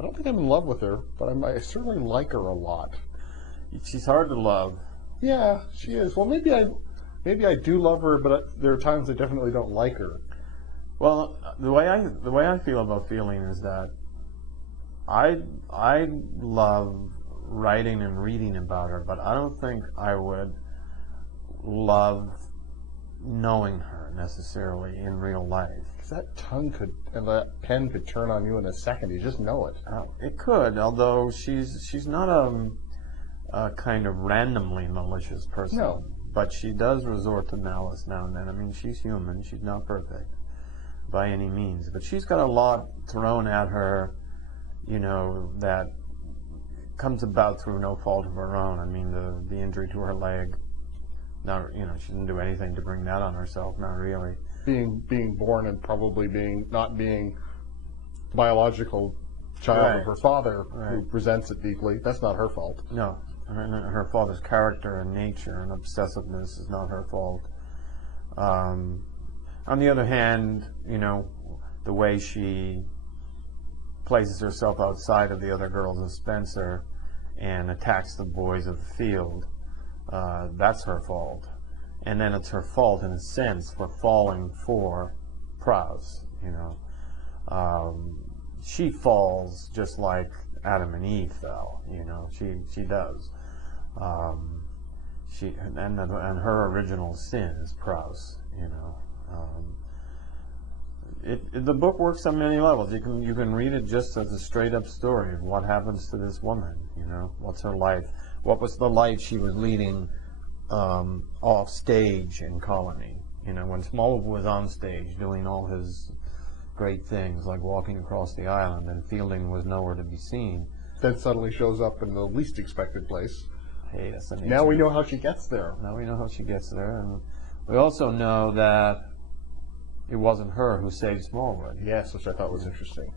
I don't think I'm in love with her, but I certainly like her a lot. She's hard to love. Yeah, she is. Well, maybe I do love her, but there are times I definitely don't like her. Well, the way I feel about Fielding is that I love writing and reading about her, but I don't think I would love knowing her necessarily in real life. That tongue and that pen could turn on you in a second. You just know it. It could, although she's not a kind of randomly malicious person. No. But she does resort to malice now and then. I mean, she's human. She's not perfect by any means. But she's got a lot thrown at her, that comes about through no fault of her own. I mean, the injury to her leg. Not, she didn't do anything to bring that on herself. Not really. Being born and probably not being biological child of her father, who resents it deeply. That's not her fault. No. Her father's character and nature and obsessiveness is not her fault. On the other hand, the way she places herself outside of the other girls of Spencer and attacks the boys of the field, that's her fault. And then it's her fault, in a sense, for falling for Prowse. She falls just like Adam and Eve fell. She does. And her original sin is Prowse. The book works on many levels. You can read it just as a straight up story of what happens to this woman. What's her life? What was the life she was leading off stage in Colony? When Smallwood was on stage doing all his great things like walking across the island, and Fielding was nowhere to be seen. Then suddenly shows up in the least expected place. Hey, that's amazing. Now we know how she gets there. Now we know how she gets there, and we also know that it wasn't her who saved Smallwood. Yes, which I thought was interesting.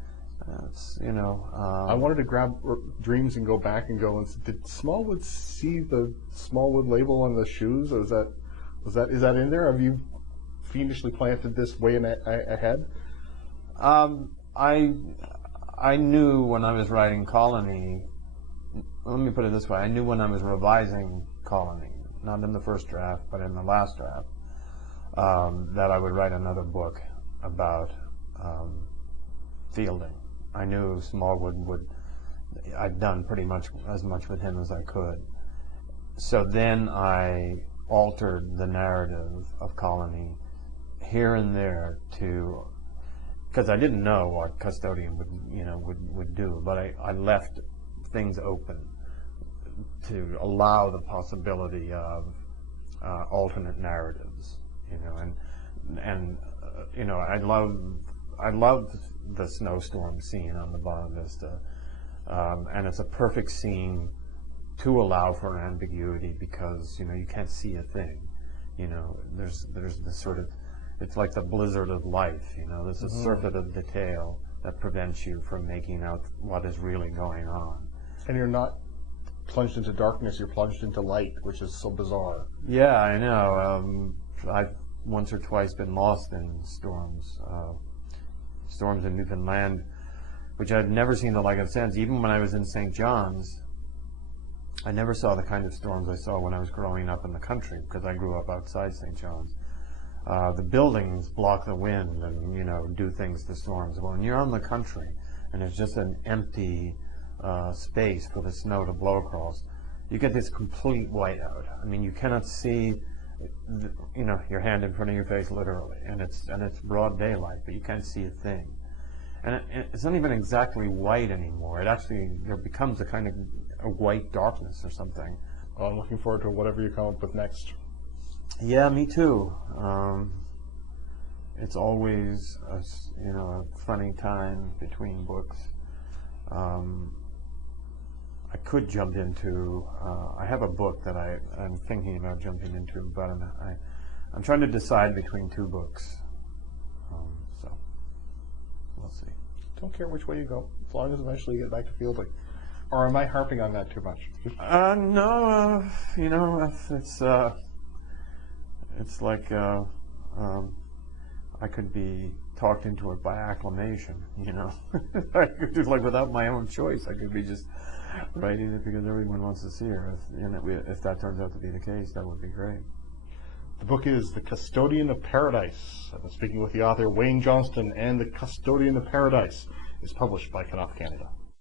I wanted to grab Dreams and go back and go and did Smallwood see the Smallwood label on the shoes? Or is that in there? Have you fiendishly planted this way ahead? I knew when I was writing Colony. Let me put it this way: I knew when I was revising Colony, not in the first draft, but in the last draft, that I would write another book about Fielding. I knew Smallwood I'd done pretty much as much with him as I could. So then I altered the narrative of Colony here and there because I didn't know what Custodian would do, but I left things open to allow the possibility of alternate narratives. I love the snowstorm scene on the Bonne Vista, and it's a perfect scene to allow for ambiguity because you can't see a thing. There's this sort of, it's like the blizzard of life. There's a surfeit of detail that prevents you from making out what is really going on. And you're not plunged into darkness; you're plunged into light, which is so bizarre. Yeah, I know. I've once or twice been lost in storms. Storms in Newfoundland, which I've never seen the like of since. Even when I was in St. John's, I never saw the kind of storms I saw when I was growing up in the country, because I grew up outside St. John's. The buildings block the wind and, do things to storms. Well, when you're on the country and there's just an empty space for the snow to blow across, you get this complete whiteout. I mean, you cannot see your hand in front of your face, literally, and it's broad daylight, but you can't see a thing. And it's not even exactly white anymore. There becomes a kind of a white darkness or something. Well, I'm looking forward to whatever you come up with next. Yeah, me too. It's always a funny time between books. I could jump into. I have a book that I'm thinking about jumping into, but I'm trying to decide between two books. So we'll see. Don't care which way you go, as long as eventually you get back to Fielding. Or am I harping on that too much? No. It's like I could be talked into it by acclamation, you know. I could do, like, without my own choice, I could be just writing it because everyone wants to see her. If that turns out to be the case, that would be great. The book is The Custodian of Paradise. I've been speaking with the author Wayne Johnston, and The Custodian of Paradise is published by Knopf Canada.